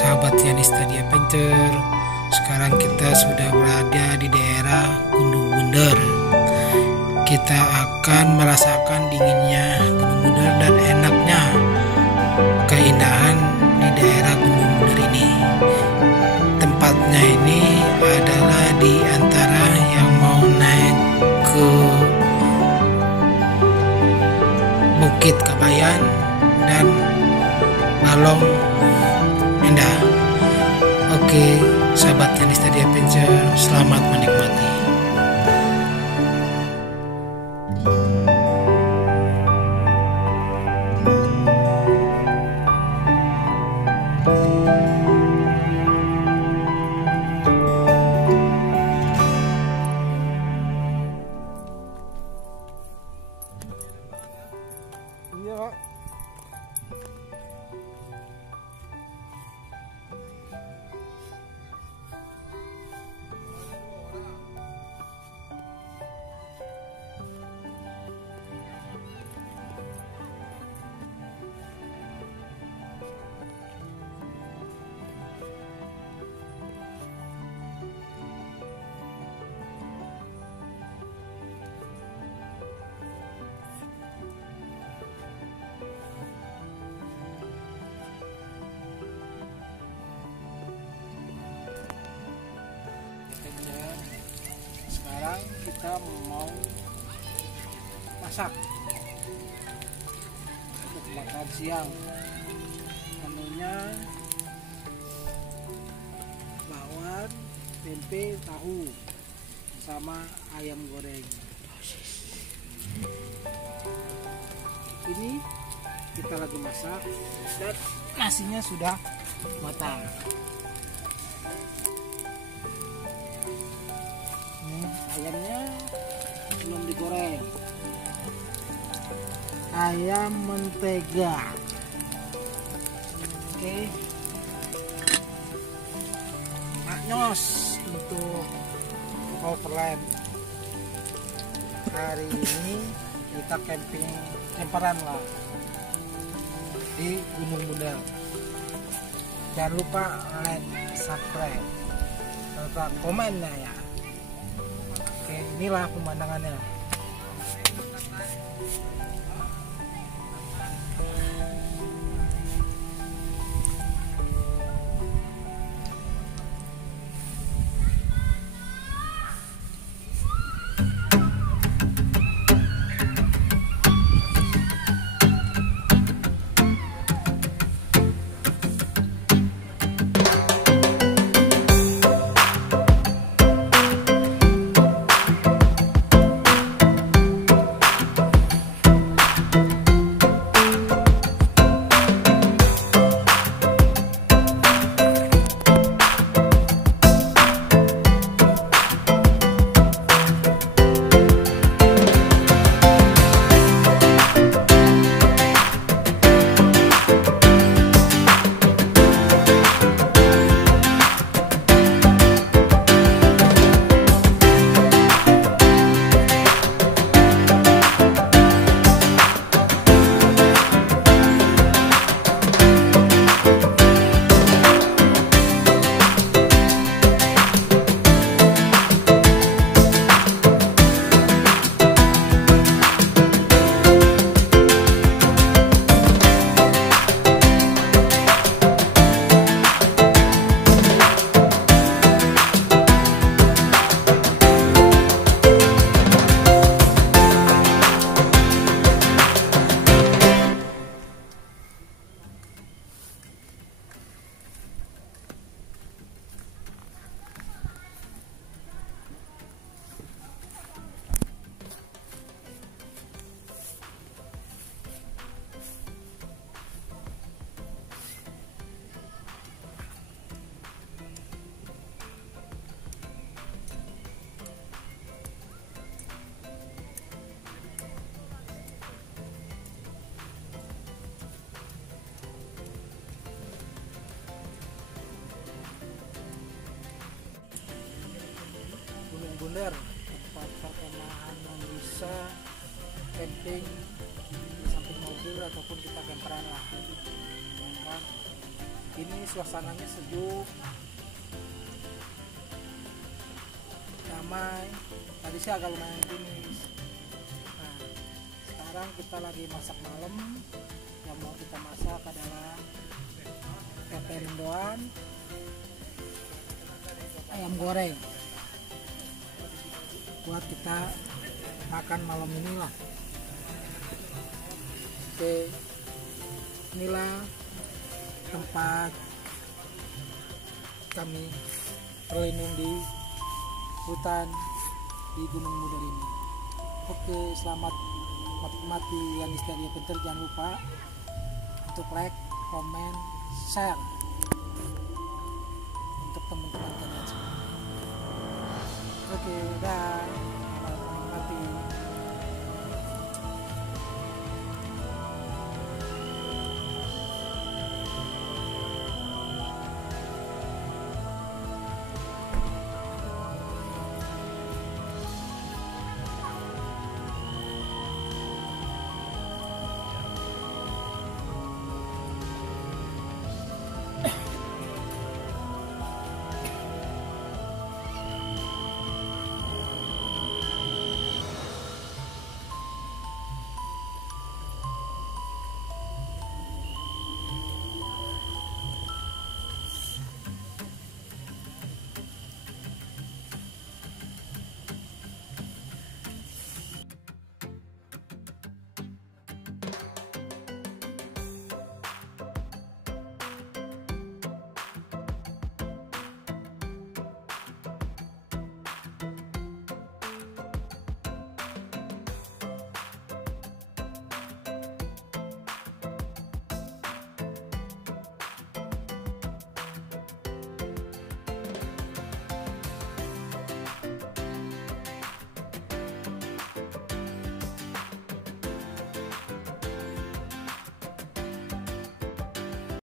sahabat yang di Stadia Adventure. Sekarang kita sudah berada di daerah Gunung Bunder. Kita akan merasakan dinginnya Gunung Bunder dan enaknya keindahan di daerah Gunung Bunder ini. Tempatnya ini adalah di antara yang mau naik ke Bukit Kabayan dan Balong Indah. Oke, sahabat yang di Stadia Adventure, selamat menikmati. Iya, Pak. Sekarang kita mau masak untuk makan siang. Menunya bakwan, tempe, tahu, sama ayam goreng. Ini kita lagi masak dan nasinya sudah matang. Ayamnya belum digoreng. Ayam mentega. Oke. Maknyos untuk overland. Hari ini kita camping camperan lah di Gunung Bunder. Jangan lupa like, subscribe, serta komennya ya. Oke, inilah pemandangannya. Bunder, tempat perkemahan yang bisa camping di samping mobil ataupun kita camperan lah, ya kan? Ini suasananya sejuk, damai. Tadi sih agak lumayan gerimis. Nah, sekarang kita lagi masak malam. Yang mau kita masak adalah tempe mendoan, ayam goreng, buat kita makan malam inilah. Oke, inilah tempat kami berlindung di hutan di Gunung Bunder ini. Oke, selamat menikmati yang dari Pinter. Jangan lupa untuk like, komen, share untuk teman-teman kalian semua. Oke, dah. Selamat menikmati.